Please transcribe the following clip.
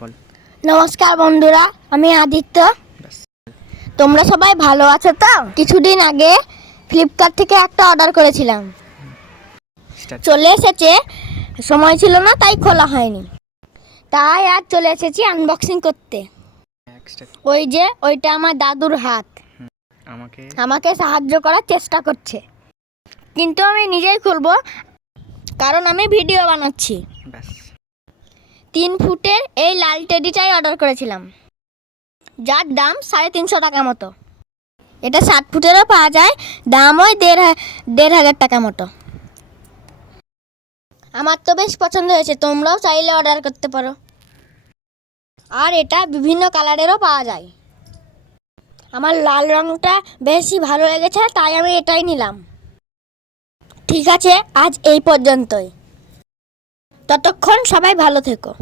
বল। নমস্কার বন্ধুরা, আমি আদিত্য। তোমরা সবাই ভালো আছো তো? কিছুদিন আগে ফ্লিপকার্ট থেকে একটা অর্ডার করেছিলাম, চলে এসেছে। সময় ছিল না তাই খোলা হয়নি, তাই আজ চলে এসেছি আনবক্সিং করতে। ওই যে ওইটা আমার দাদুর হাত আমাকে সাহায্য করার চেষ্টা করছে, কিন্তু আমি নিজেই খুলবো কারণ আমি ভিডিও বানাচ্ছি। 3 ফুটের এই লাল টেডিটাই অর্ডার করেছিলাম, যার দাম 350 টাকা মতো। এটা 7 ফুটেরও পাওয়া যায়, দাম ওই 1,500 টাকা মতো। আমার তো বেশ পছন্দ হয়েছে, তোমরাও চাইলে অর্ডার করতে পারো। আর এটা বিভিন্ন কালারেরও পাওয়া যায়। আমার লাল রঙটা বেশি ভালো লেগেছে, তাই আমি এটাই নিলাম। ঠিক আছে, আজ এই পর্যন্তই। ততক্ষণ সবাই ভালো থেকো।